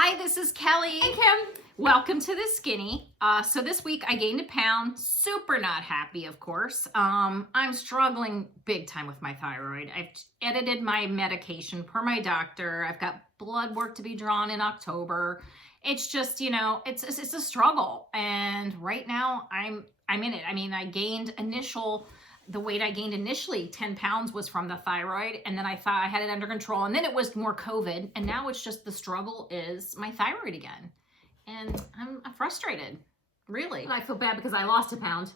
Hi, this is Kelly. Hey, Kim. Welcome to The Skinny. So this week I gained a pound. Super not happy, of course. I'm struggling big time with my thyroid. I've edited my medication per my doctor. I've got blood work to be drawn in October. It's just, it's a struggle. And right now I'm in it. I mean, the weight I gained initially, 10 pounds, was from the thyroid. And then I thought I had it under control. And then it was more COVID. And now it's just the struggle is my thyroid again. And I'm frustrated, really. And I feel bad because I lost a pound.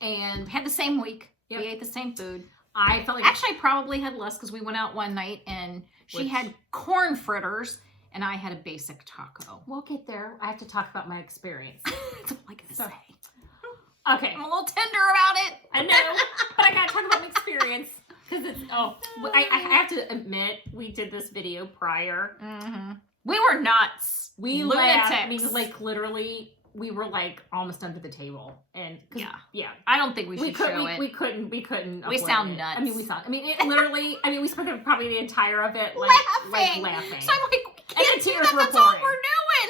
And had the same week. Yep. We ate the same food. I felt like Actually, I probably had less because we went out one night and she had corn fritters and I had a basic taco. we'll get there. I have to talk about my experience. That's all I can say. Okay. I'm a little tender about it. I know, but I gotta talk about my experience because I have to admit we did this video prior. Mm-hmm. We were nuts. We lunatics. laughed. I mean, like literally, we were like almost under the table, and yeah. I don't think we should show it. We couldn't. We upload sound it. nuts. It literally. We spent probably the entire of it laughing. So I'm like, we can't the do tears that. were That's all pouring. we're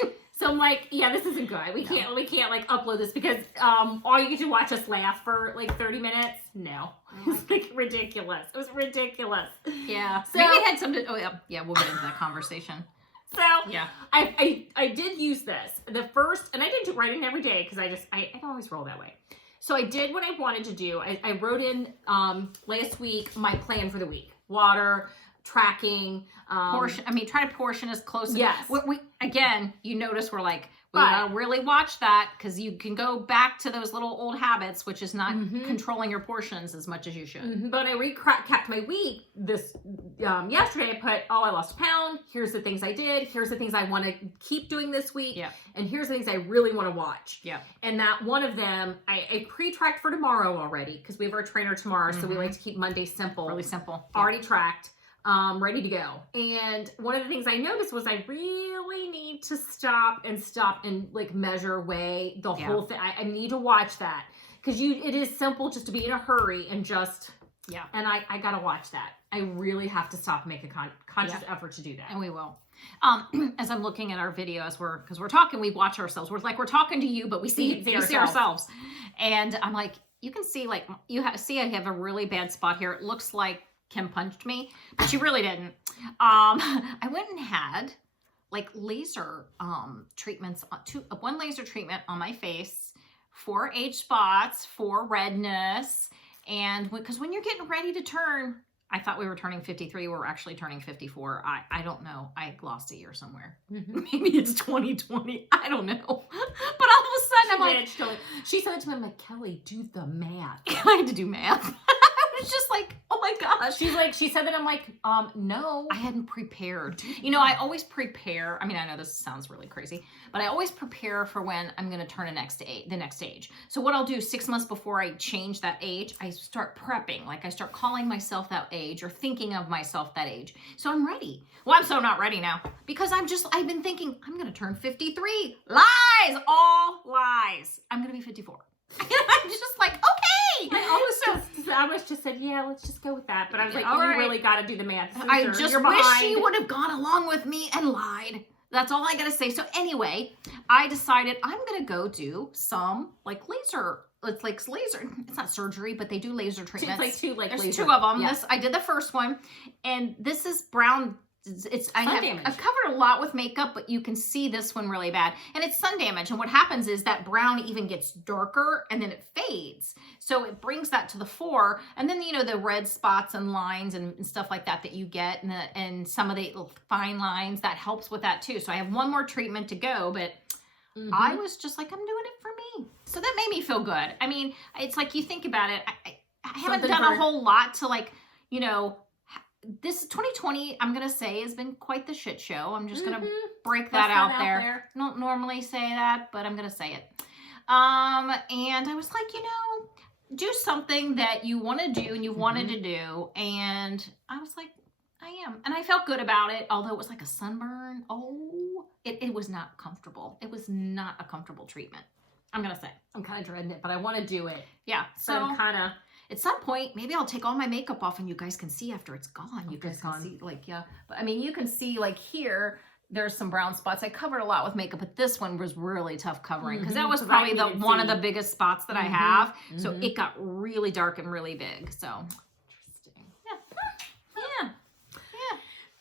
doing. So I'm like, yeah, this isn't good. We can't like upload this because all you get to watch us laugh for like 30 minutes. No, it's like ridiculous. It was ridiculous. Yeah. So maybe it had something. Oh yeah. We'll get into that conversation. So yeah, I did use this the first, and I didn't write in every day because I don't always roll that way. So I did what I wanted to do. I wrote in last week my plan for the week: water, tracking, portion. Try to portion as close. Yes. We again, you notice we're like, we gotta really watch that because you can go back to those little old habits, which is not controlling your portions as much as you should. But I recapped my week this yesterday. I put, I lost a pound. Here's the things I did. Here's the things I want to keep doing this week. Yeah. And here's the things I really want to watch. Yeah. And that one of them, I pre-tracked for tomorrow already because we have our trainer tomorrow. So we like to keep Monday simple. Really simple. Already tracked. Ready to go. And one of the things I noticed was I really need to stop and like measure, weigh the whole thing. I need to watch that because it is simple just to be in a hurry and just, and I got to watch that. I really have to stop and make a conscious effort to do that. And we will. As I'm looking at our video, because we're talking, we watch ourselves. We're talking to you, but we see ourselves. And I'm like, you can see I have a really bad spot here. It looks like Kim punched me, but she really didn't. I went and had like laser treatments, one laser treatment on my face for age spots, for redness, and because when you're getting ready to turn, I thought we were turning 53. We're actually turning 54. I don't know. I lost a year somewhere. Maybe it's 2020. I don't know. But all of a sudden, I'm like, she said it to me, I'm like, Kelly, do the math. I had to do math. I was just like, oh my gosh. She said that, I'm like, no. I hadn't prepared. I always prepare. I know this sounds really crazy, but I always prepare for when I'm going to turn the next age. So what I'll do 6 months before I change that age, I start prepping. Like I start calling myself that age or thinking of myself that age. So I'm ready. Well, I'm so not ready now because I've been thinking I'm going to turn 53. Lies, all lies. I'm going to be 54. I'm just like, okay. I almost just said, yeah, let's just go with that. But I was like, you really got to do the math. I just wish she would have gone along with me and lied. That's all I got to say. So anyway, I decided I'm going to go do some like laser. It's like laser. It's not surgery, but they do laser treatments. There's two of them. Yeah. I did the first one, and this is brown. I've covered a lot with makeup, but you can see this one really bad. And it's sun damage. And what happens is that brown even gets darker and then it fades. So it brings that to the fore. And then, the red spots and lines and stuff like that you get and some of the fine lines, that helps with that too. So I have one more treatment to go, but I was just like, I'm doing it for me. So that made me feel good. It's like you think about it. I haven't done a whole lot to this 2020, I'm going to say, has been quite the shit show. I'm just going to break that out there. I don't normally say that, but I'm going to say it. And I was like, do something that you want to do and you wanted to do. And I was like, I am. And I felt good about it, although it was like a sunburn. Oh, it was not comfortable. It was not a comfortable treatment. I'm going to say. I'm kind of dreading it, but I want to do it. Yeah. So I'm kind of... At some point, maybe I'll take all my makeup off and you guys can see after it's gone. You guys can see, but you can see here there's some brown spots. I covered a lot with makeup, but this one was really tough covering because Mhm, that was 'cause probably I one of see. the biggest spots that I Mhm, have. So mhm. it got really dark and really big. So Interesting. yeah,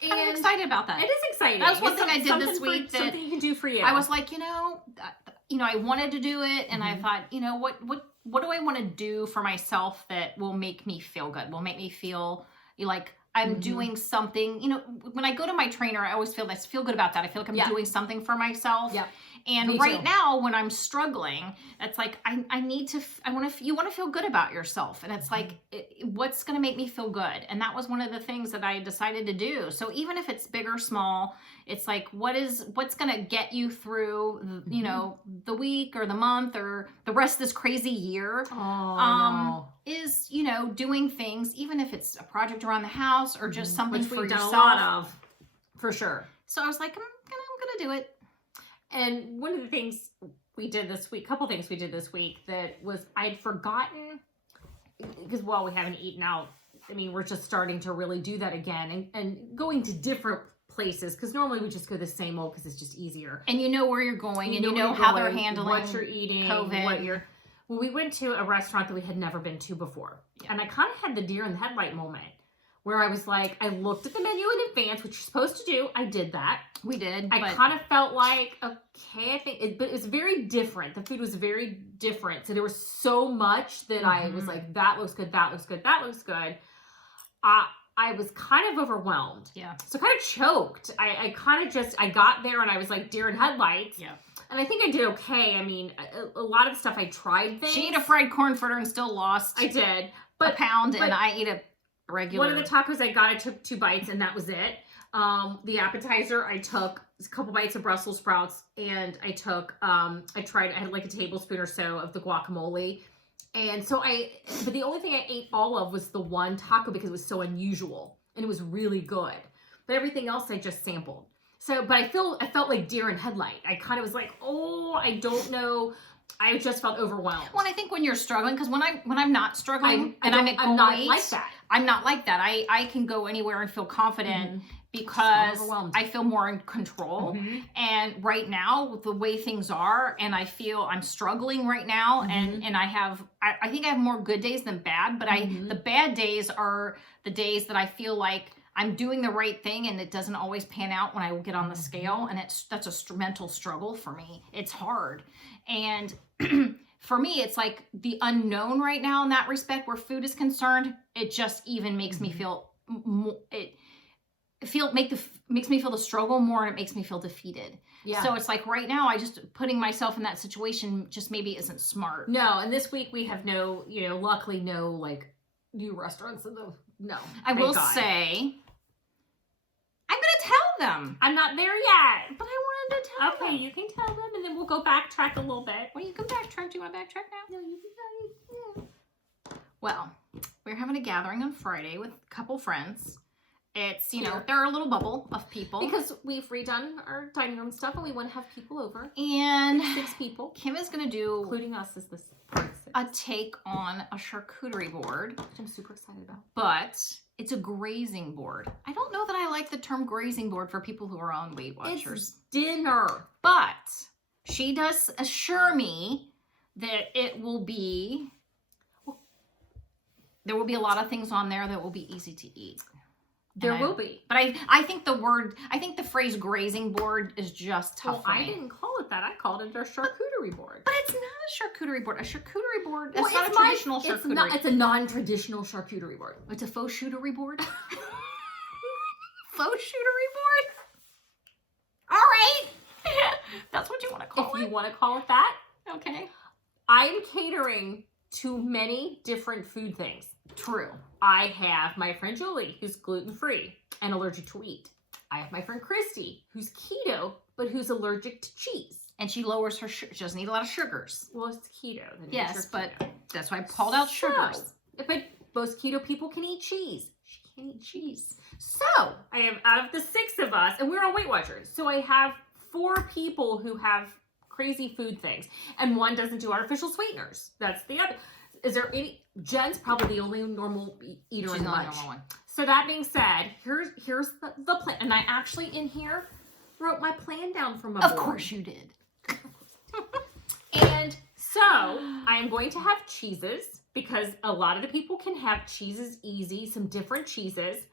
And kind of excited about that. It is exciting. That was one It's thing I did something this for- week that something you can do for you. I was like, I wanted to do it, and I Mhm. thought, what do I want to do for myself that will make me feel good? Will make me feel like I'm Mhm. doing something. When I go to my trainer, I always feel good about that. I feel like I'm Yeah. doing something for myself. Yep. And Me right too. now, when I'm struggling, it's like you want to feel good about yourself, and it's like, what's going to make me feel good? And that was one of the things that I decided to do. So even if it's big or small, it's like, what's going to get you through, the week or the month or the rest of this crazy year? No. Is doing things, even if it's a project around the house or just something Which for we've done yourself. a lot of, for sure. So I was like, I'm gonna do it. And one of the things we did this week, couple things we did this week that was I'd forgotten, because while we haven't eaten out, I mean, we're just starting to really do that again and going to different places, because normally we just go the same old because it's just easier. And you know where you're going, and you where know you're how they're going, handling what you're eating, COVID. Well, we went to a restaurant that we had never been to before. And I kind of had the deer in the headlight moment where I was like, I looked at the menu in advance, which you're supposed to do. I did that. We did. I kind of felt like, okay, but it was very different. The food was very different. So there was so much that I was like, that looks good, that looks good, that looks good. I was kind of overwhelmed. Yeah. So kind of choked. I got there and I was like deer in headlights. Yeah. And I think I did okay. I mean, a lot of the stuff I tried things. She ate a fried corn fritter and still lost I did. a pound, and I ate a regular. One of the tacos I got, I took 2 bites and that was it. The appetizer, I took a couple bites of Brussels sprouts, and I took, I had like a tablespoon or so of the guacamole. And so but the only thing I ate all of was the one taco because it was so unusual and it was really good. But everything else I just sampled. So, but I felt like deer in headlight. I kind of was like, oh, I don't know. I just felt overwhelmed. Well, I think when you're struggling, because when I'm not struggling I'm not like that. I'm not like that. I can go anywhere and feel confident because I feel more in control. And right now, the way things are, and I feel I'm struggling right now, and I think I have more good days than bad, but the bad days are the days that I feel like I'm doing the right thing and it doesn't always pan out when I get on the scale, and that's a mental struggle for me. It's hard. And for me, it's like the unknown right now in that respect where food is concerned. It just even makes me feel makes me feel the struggle more, and it makes me feel defeated. Yeah. So it's like right now, I just putting myself in that situation just maybe isn't smart. No, and this week we have no, luckily no like new restaurants in the I will say, I'm gonna tell them. I'm not there yet, but I wanted to tell them. Okay, you can tell them, and then we'll go backtrack a little bit. Well, you can backtrack. Do you want to backtrack now? No, you can. Yeah. Well, we're having a gathering on Friday with a couple friends. It's, they're a little bubble of people. Because we've redone our dining room stuff and we want to have people over. And 6 people. Kim is going to do, including us, is this part 6. A take on a charcuterie board. Which I'm super excited about. But it's a grazing board. I don't know that I like the term grazing board for people who are on Weight Watchers. It's dinner. But she does assure me that it will be, there will be a lot of things on there that will be easy to eat. There will be. But I think the phrase grazing board is just tough for me. I didn't call it that. I called it our charcuterie board. But it's not a charcuterie board. A charcuterie board, well, it's not a traditional charcuterie. It's a non-traditional charcuterie board. It's a faux shootery board. Faux shootery board? All right. That's what you want to call it? If you want to call it that. Okay. I am catering to many different food things. True. I have my friend Julie, who's gluten-free and allergic to wheat. I have my friend Christy, who's keto, but who's allergic to cheese. And she lowers her she doesn't eat a lot of sugars. Well, it's keto. Yes, but that's why I called out sugars. But most keto people can eat cheese. She can't eat cheese. So, I have, out of the 6 of us, and we're on Weight Watchers, so I have 4 people who have crazy food things. And one doesn't do artificial sweeteners. That's the other. Is there any? Jen's probably the only normal eater in the bunch. So that being said, here's the plan. And I actually in here wrote my plan down from a Of board. course you did. And so I am going to have cheeses because a lot of the people can have cheeses easy, some different cheeses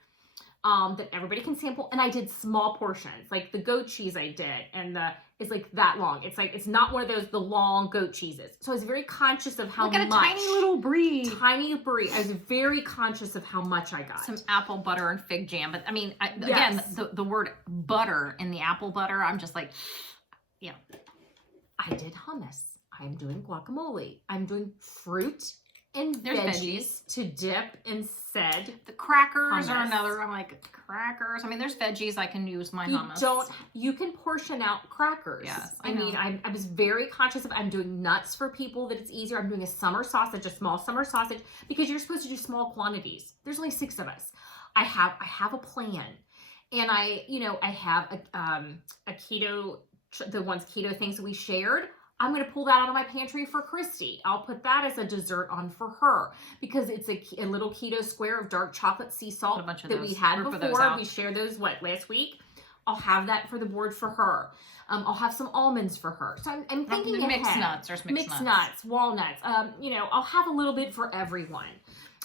that everybody can sample. And I did small portions, like the goat cheese I did, and it's like that long. It's not one of those, the long goat cheeses. So I was very conscious of how Look at much. a tiny little brie. Tiny brie. I was very conscious of how much I got. Some apple butter and fig jam. But I mean, Yes. again, the word butter in the apple butter, I'm just like, yeah. I did hummus. I'm doing guacamole. I'm doing fruit and There's veggies to dip instead. The crackers are Hummus. another. I'm like, crackers. I mean, there's veggies I can use my hummus. You can portion out crackers. Yes, I mean, I was very conscious of, I'm doing nuts for people that it's easier. I'm doing a summer sausage, a small summer sausage, because you're supposed to do small quantities. There's only 6 of us. I have a plan. And I have a keto, the ones keto things that we shared. I'm going to pull that out of my pantry for Christy. I'll put that as a dessert on for her because it's a little keto square of dark chocolate sea salt Put a bunch of that those- we had rip of those before. out. We shared those, last week? I'll have that for the board for her. I'll have some almonds for her. So I'm thinking mixed ahead. nuts. There's mixed nuts. nuts, walnuts. I'll have a little bit for everyone.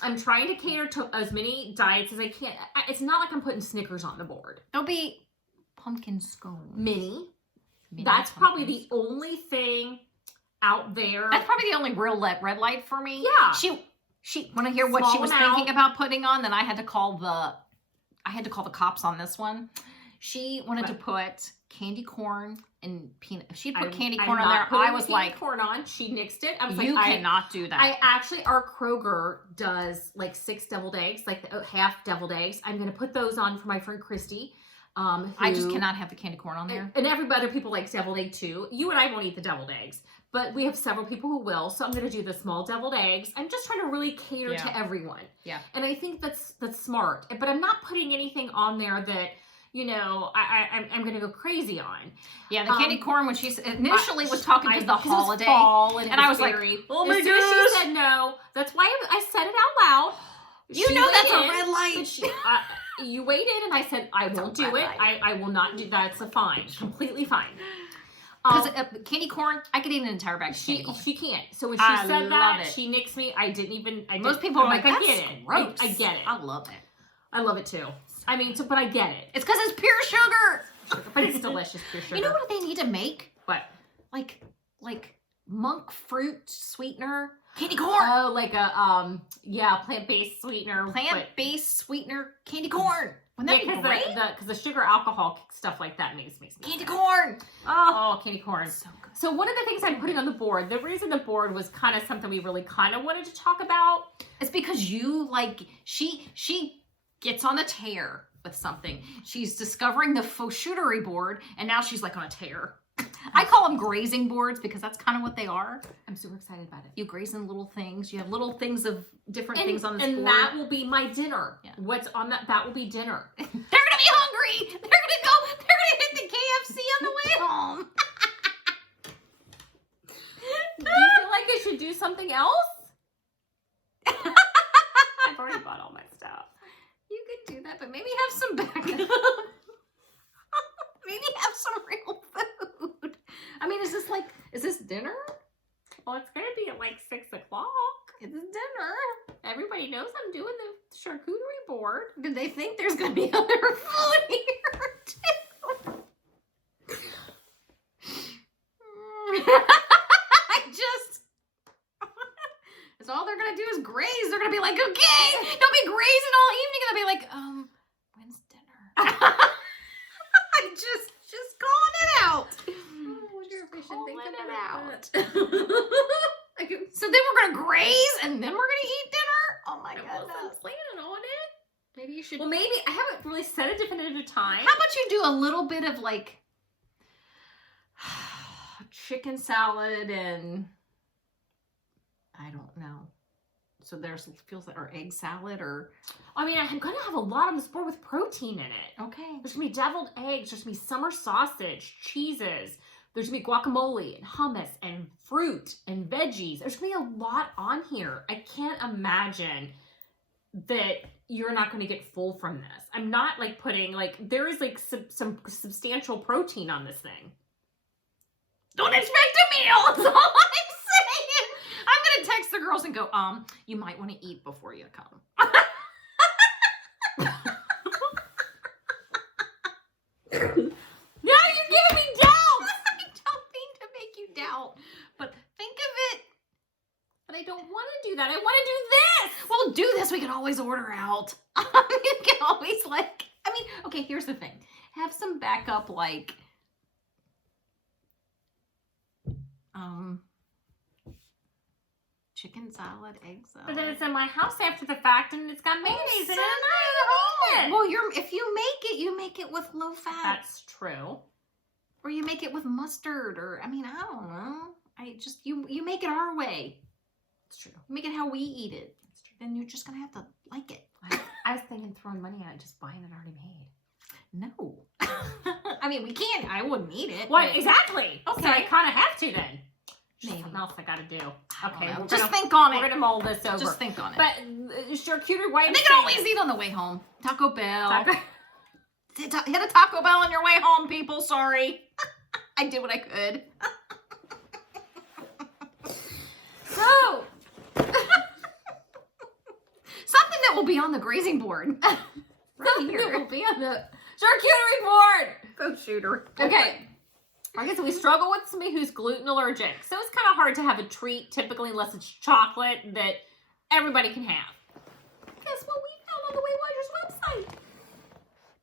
I'm trying to cater to as many diets as I can. It's not like I'm putting Snickers on the board. There'll be pumpkin scones. Mini. Mini That's probably pumpkins. the only thing out there. That's probably the only real red light for me. Yeah. She want to hear what she Small was amount. thinking about putting on. Then I had to call the cops on this one. She wanted to put candy corn and peanut. If she'd put candy corn on there, I was like, corn on. She nixed it. I was you like, cannot do that. I actually, our Kroger does like 6 deviled eggs, like half deviled eggs. I'm going to put those on for my friend Christy. I just cannot have the candy corn on there. And every other people like deviled egg too. You and I won't eat the deviled eggs, but we have several people who will. So I'm going to do the small deviled eggs. I'm just trying to really cater to everyone. Yeah. And I think that's smart. But I'm not putting anything on there that, I'm going to go crazy on. Yeah, the candy corn when she initially was talking to the holiday, fall and I was very, like, oh my as soon as she gosh. said no, that's why I said it out loud. You She know that's a waited, red light. but you waited, and I said, I won't do it. I will not do that. It's a fine. Completely fine. Because candy corn, I could eat an entire bag of candy corn. She can't. So when she I said love that, it. she nixed me. Most people are like, I that's get it. gross. I get it. I love it. I love it too. I mean, but I get it. It's because it's pure sugar. But it's delicious, pure sugar. You know what they need to make? What? Like monk fruit sweetener candy corn. Oh, like a plant-based sweetener. Plant-based sweetener candy corn. Wouldn't that be great? Because the sugar, alcohol, stuff like that makes me Candy sick. corn. Oh, candy corn. So good. So one of the things I'm putting on the board, the reason the board was kind of something we really kind of wanted to talk about. It's because you she gets on a tear with something. She's discovering the faucheterie board, and now she's like on a tear. I call them grazing boards because that's kind of what they are. I'm super excited about it. You graze in little things. You have little things of different things on this and board. that will be my dinner. Yeah. What's on that will be dinner. They're gonna be hungry. They're gonna hit the KFC on the way home. Do you feel like I should do something else? I've already bought all my stuff. You could do that, but maybe have some backup. Maybe have some real food. I mean, is this dinner? Well, it's gonna be at like 6 o'clock. It's dinner. Everybody knows I'm doing the charcuterie board. Did they think there's gonna be other food here too? It's all they're gonna do is graze. They're gonna be like, okay, they'll be grazing all evening, and they'll be like, when's dinner? I'm just calling it out. I wonder if we should think about it. So then we're gonna graze, and then we're gonna eat dinner. Oh my I god! wasn't planning on it. Maybe you should. Well, maybe I haven't really set a definitive time. How about you do a little bit of like chicken salad and I don't know. So there's feels like or egg salad or I mean, I'm gonna have a lot on this board with protein in it. okay. There's gonna be deviled eggs. There's gonna be summer sausage, cheeses. There's gonna be guacamole and hummus and fruit and veggies. There's gonna be a lot on here. I can't imagine that you're not going to get full from this. I'm not like putting like there is like some substantial protein on this thing. Don't expect a meal. That's all I'm saying. I'm gonna text the girls and go, you might want to eat before you come. Now you're giving me doubt. I don't mean to make you doubt, but think of it. But I don't want to do that. I want to do this. Well, do this. We can always order out. You can always okay, here's the thing. Have some backup, like, chicken salad, egg salad. But then it's in my house after the fact, and it's got mayonnaise in it, and I don't eat it. Well, if you make it with low fat. That's true. Or you make it with mustard, or I don't know. You make it our way. It's true. Make it how we eat it. Then you're just gonna have to like it. I was thinking throwing money at it, just buying it already made. No. We can't. I wouldn't eat it. What? Exactly. Okay. So I kind of have to then. Maybe. Something else I got to do. I don't Okay. know. We're Just gonna, think on We're it. going to mull this over. Just think on it. But charcuterie white. And they can always eat on the way home. Taco Bell. Hit a Taco Bell on your way home, people. Sorry. I did what I could. So. Something that will be on the grazing board. Right here. It will be on the charcuterie board. Go shooter. Okay. I guess we struggle with somebody who's gluten allergic. So it's kind of hard to have a treat, typically, unless it's chocolate that everybody can have. Guess what we found on the Weight Watchers website?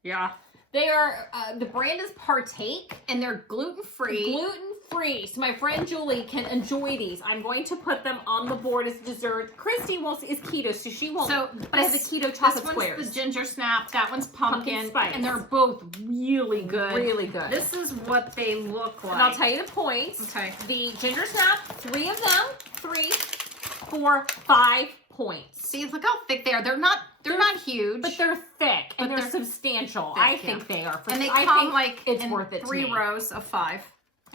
Yeah. They are, the brand is Partake. And they're gluten-free. Gluten-free. So my friend Julie can enjoy these. I'm going to put them on the board as dessert. Christy is keto, so she won't. But I have the keto chocolate this squares. one's the ginger snap. That one's pumpkin spice. And they're both really good. Really good. This is what they look like. And I'll tell you the points. Okay. The ginger snap, 3 of them, 3, 4, 5 points. See, look how thick they are. They're not huge. But they're thick and But they're they're substantial. thick, I think they are. and they I come think like it's in worth it. 3 to me. rows of 5.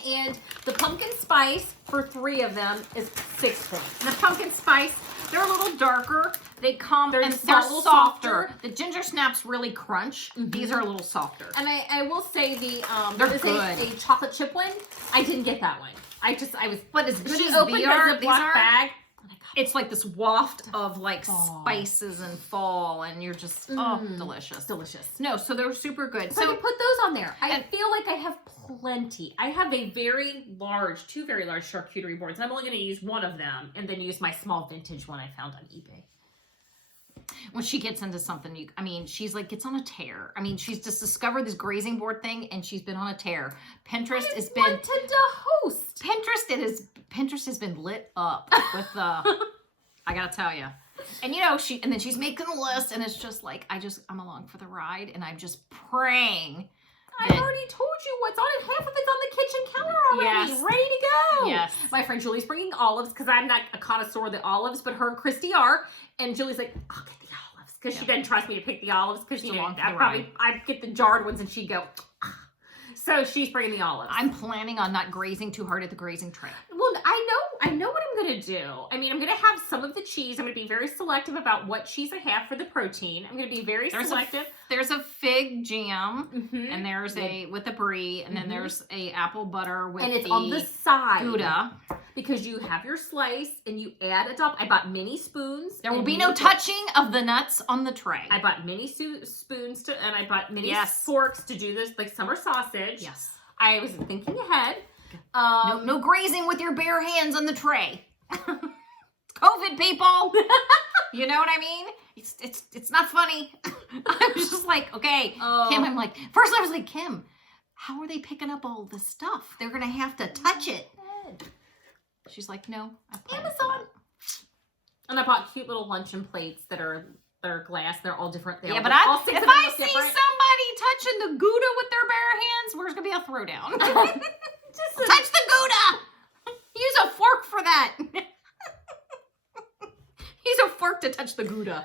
And the pumpkin spice for 3 of them is 6 points. The pumpkin spice, they're a little darker. They come They're and just they're a little softer. softer. The ginger snaps really crunch. These are a little softer. And I will say the They're there is good. a chocolate chip one. I didn't get that one. I was But as good she as opened these the are, Ziploc bag. And I got it's like this waft of like Fall. spices and fall, and you're just delicious. delicious. No, so they're super good. So I So can put those on there. I and- feel like I have plenty. I have a two very large charcuterie boards. And I'm only going to use one of them and then use my small vintage one I found on eBay. when she gets into something, she's like gets on a tear. She's just discovered this grazing board thing, and she's been on a tear. Pinterest has been wanted to host. Pinterest has been lit up with I gotta tell you. And then she's making a list, and it's just like I'm along for the ride, and I'm just praying. I already told you what's on it. Half of it's on the kitchen counter already, Yes. ready to go. Yes. My friend Julie's bringing olives because I'm not a connoisseur of the olives, but her and Christy are. And Julie's like, I'll get the olives because she doesn't trust me to pick the olives because she along didn't. for the ride. I'd get the jarred ones and she'd go. "Ah." So she's bringing the olives. I'm planning on not grazing too hard at the grazing tray. Well, I know what I'm going to do. I'm going to have some of the cheese. I'm going to be very selective about what cheese I have for the protein. I'm going to be very selective. There's a fig jam, Mhm. and there's with a brie, and then there's a apple butter with And it's on the side. Gouda. Because you have your slice and you add a top. I bought mini spoons. There will and be no mini- touching of the nuts on the tray. I bought mini spoons and I bought mini Yes. forks to do this like summer sausage. Yes. I was thinking ahead. No grazing with your bare hands on the tray. COVID, people. You know what I mean? It's not funny. I'm just like, okay, Oh. Kim. I'm like, first I was like, Kim, how are they picking up all this stuff? They're gonna have to touch it. She's like, no, I planned for Amazon. And I bought cute little luncheon plates that are glass. They're all different. that. Yeah, but if I see somebody touching the Gouda with their bare hands, there's gonna be a throwdown. Touch the Gouda. Use a fork for that. Use a fork to touch the Gouda.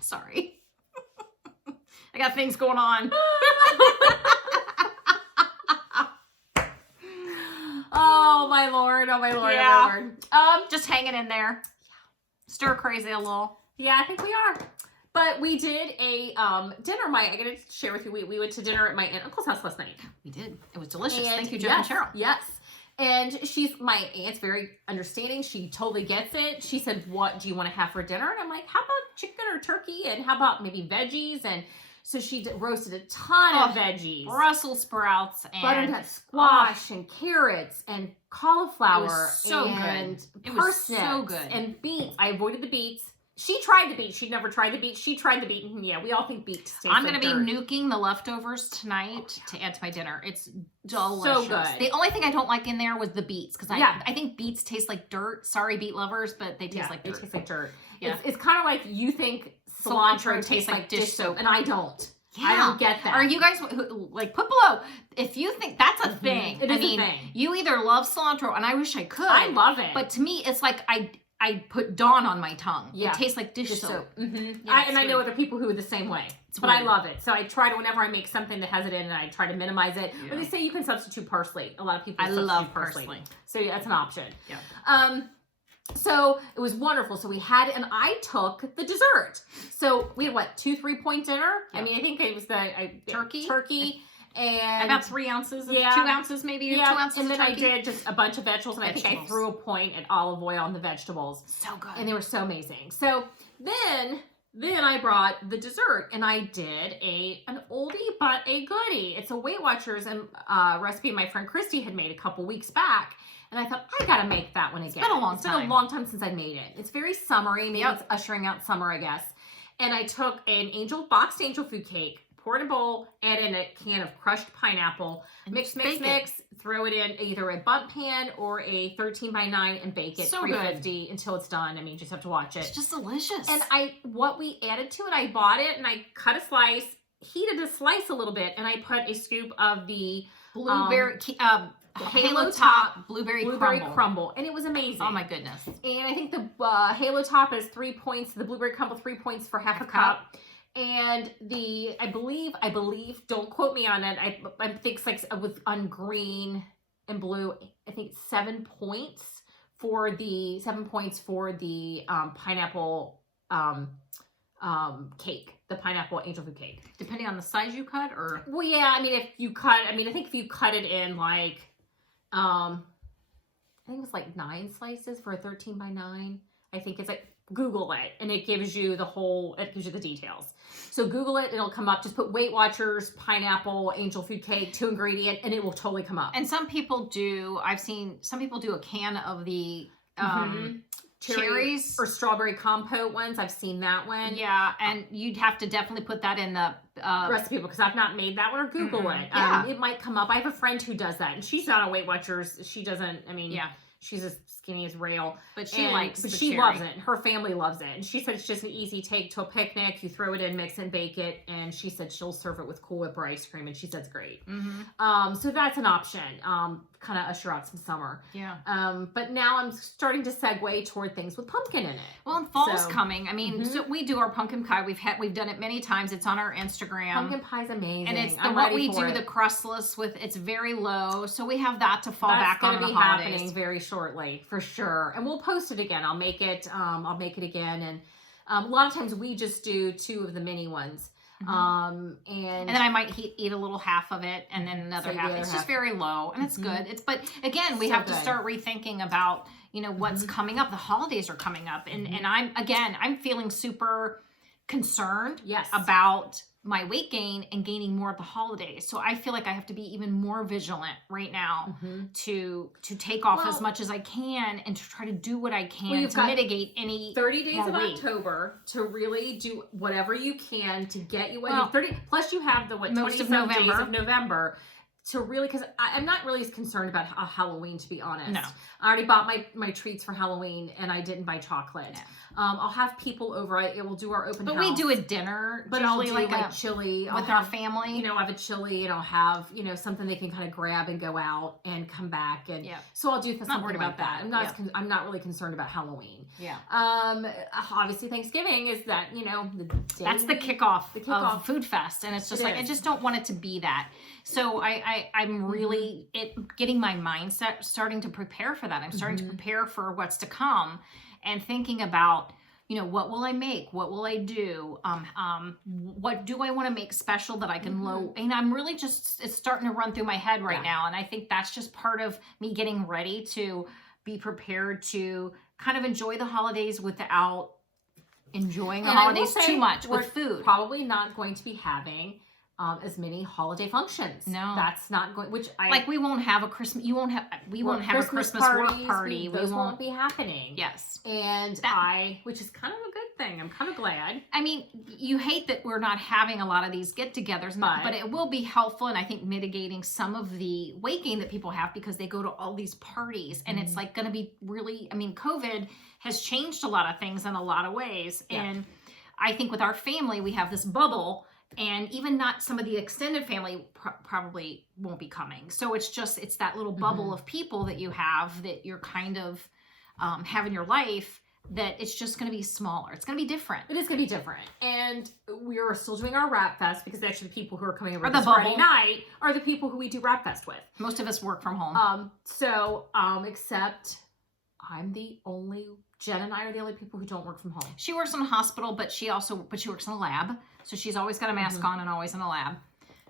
Sorry. I got things going on. Oh my lord! Oh my lord! Yeah. Oh my lord! Just hanging in there. stir crazy a little. Yeah, I think we are. But we did a dinner. I gotta share with you. We went to dinner at my aunt and uncle's house last night. We did. It was delicious. And Thank you, Jeff and Cheryl. Yes. And my aunt's very understanding. She totally gets it. She said, "What do you want to have for dinner?" And I'm like, "How about chicken or turkey? And how about maybe veggies?" And so she roasted a ton of veggies. Brussels sprouts and butternut squash and carrots and cauliflower. It was so and good. It was parsnips so good. And beets. I avoided the beets. She tried the beets. She'd never tried the beets. She tried the beet. And yeah, we all think beets taste I'm like going to be dirt. nuking the leftovers tonight to add to my dinner. It's delicious. So good. The only thing I don't like in there was the beets because Yeah. I think beets taste like dirt. Sorry, beet lovers, but they taste like dirt. They taste like dirt. Yeah. It's kind of like you think cilantro tastes like dish soap, and I don't. Yeah. I don't get that. Are you guys like put below if you think that's a thing? It is I mean, a thing. you either love cilantro, and I wish I could. I love it. But to me, it's like I put Dawn on my tongue. Yeah. It tastes like dish Dish soap. soap. Mm-hmm. Yeah, I know other people who are the same way. But weird. I love it. So I try to, whenever I make something that has it in, and I try to minimize it. Yeah. But they say you can substitute parsley. A lot of people I substitute love parsley. So yeah, that's an option. Yeah. So it was wonderful. So we had, and I took the dessert. So we had 2-3 point dinner. Yeah. I mean, I think it was turkey, and About 3 ounces, 2 Yeah. ounces maybe, 2 ounces and of then turkey. I did just a bunch of vegetables, and I think I threw a point at olive oil on the vegetables. So good. And they were so amazing. So then I brought the dessert, and I did an oldie but a goodie. It's a Weight Watchers recipe my friend Christy had made a couple weeks back. And I thought, I gotta make that one again. It's been a long It's been a time. long time since I made it. It's very summery. Maybe Yep. it's ushering out summer, I guess. And I took an boxed angel food cake, poured in a bowl, add in a can of crushed pineapple, And mix, just bake throw it in either a bundt pan or a 13x9 and bake it So 350 until it's done. I mean, you just have to watch It's it. just delicious. And what we added to it, I bought it and I cut a slice, heated a slice a little bit, and I put a scoop of the blueberry Halo Top blueberry crumble. And it was amazing. Oh my goodness. And I think the Halo Top is 3 points, the blueberry crumble 3 points for half a cup. And I believe, don't quote me on it. I think it's like with on green and blue, I think 7 points for the pineapple cake, the pineapple angel food cake. Depending on the size you cut, or Well, yeah, I mean, I think if you cut it in like, I think it was like 9 slices for a 13x9. I think it's like, Google it, and it gives you the details. So Google it, it'll come up. Just put Weight Watchers, pineapple, angel food cake, 2 ingredient, and it will totally come up. and some people do. I've seen some people do a can of the cherries or strawberry compote ones. I've seen that one. Yeah, and you'd have to definitely put that in the Recipe book, because I've not made that one, or Google it. Yeah. It might come up. I have a friend who does that, and she's not on Weight Watchers. She doesn't, Yeah. She's as skinny as rail. But she likes But the she cherry. loves it. Her family loves it. And she said it's just an easy take to a picnic. You throw it in, mix and bake it. And she said she'll serve it with Cool Whip or ice cream. And she said it's great. So that's an option. Kind of usher out some summer. Yeah. But now I'm starting to segue toward things with pumpkin in it. Well, and fall's So- coming. I mean, so we do our pumpkin pie. We've done it many times. It's on our Instagram. Pumpkin pie's amazing. And it's I'm what ready we for do, it. the crustless with, it's very low. So we have that to fall That's back on gonna the be happening holidays. very shortly, for sure. And we'll post it again. I'll make it again. And a lot of times we just do 2 of the mini ones. And then I might eat a little half of it and then another Save the half. other It's half. just very low and it's good. But again, we So have to good. start rethinking about, what's coming up. The holidays are coming up. And I'm feeling super concerned Yes. about my weight gain and gaining more at the holidays. So I feel like I have to be even more vigilant right now to take off as Well- much as I can and to try to do what I can you've to got mitigate any 30 days more of weight. October to really do whatever you can to get you. Well, 30 plus you have the most of 27 days November. of November to really, because I'm not really as concerned about Halloween, to be honest. No. I already bought my treats for Halloween, and I didn't buy chocolate. No. I'll have people over. We'll do our open But house. we do a dinner, But I'll usually do like like a chili. I'll with our have, family. I'll have a chili, and I'll have, something they can kind of grab and go out and come back. And Yeah. so I'll do something worried like about that. I'm not, I'm not really concerned about Halloween. Yeah. Obviously Thanksgiving is that, the day That's the kickoff, The kickoff. of Food Fest. And it's just It like, I is. just don't want it to be that. So I'm really getting my mindset starting to prepare for that. I'm starting to prepare for what's to come and thinking about what will I make? What will I do? What do I want to make special that I can and I'm really just, it's starting to run through my head right now. And I think that's just part of me getting ready to be prepared to kind of enjoy the holidays without enjoying the holidays too much with food. Probably not going to be having as many holiday functions. No, that's not going. We won't have a Christmas. We won't have a Christmas work party. Those won't be happening. Yes, and which is kind of a good thing. I'm kind of glad. I mean, you hate that we're not having a lot of these get-togethers, but it will be helpful, and I think mitigating some of the weight gain that people have because they go to all these parties, and it's like going to be really. I mean, COVID has changed a lot of things in a lot of ways, and I think with our family, we have this bubble. And even not some of the extended family probably won't be coming. So it's that little bubble of people that you have that you're kind of have in your life that it's just going to be smaller. It's going to be different. It is going to be different. And we are still doing our Wrap Fest because actually the people who are coming over this Friday night are the people who we do Wrap Fest with. Most of us work from home. Except I'm the only... Jen and I are the only people who don't work from home. She works in a hospital, but she works in a lab. So she's always got a mask on and always in a lab.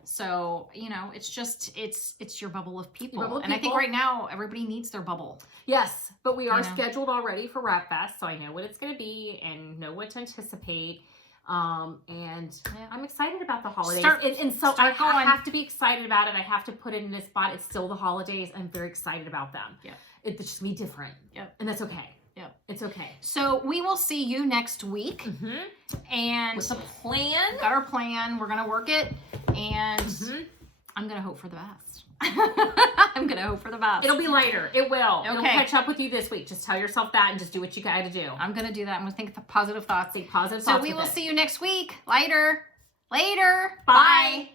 So, it's your bubble of people. I think right now everybody needs their bubble. Yes, but we are scheduled already for Wrap Fest, so I know what it's going to be and know what to anticipate. And I'm excited about the holidays. I have to be excited about it. I have to put it in this spot. It's still the holidays. I'm very excited about them. Yeah. It's just going to be different. Yep. And that's okay. Yep. It's okay. So we will see you next week. And with a plan. Got our plan. We're going to work it. And I'm going to hope for the best. I'm going to hope for the best. It'll be later. It will. Okay. It'll catch up with you this week. Just tell yourself that and just do what you got to do. I'm going to do that. I'm going to think positive thoughts. Think positive thoughts. So we will see you next week. Later. Bye.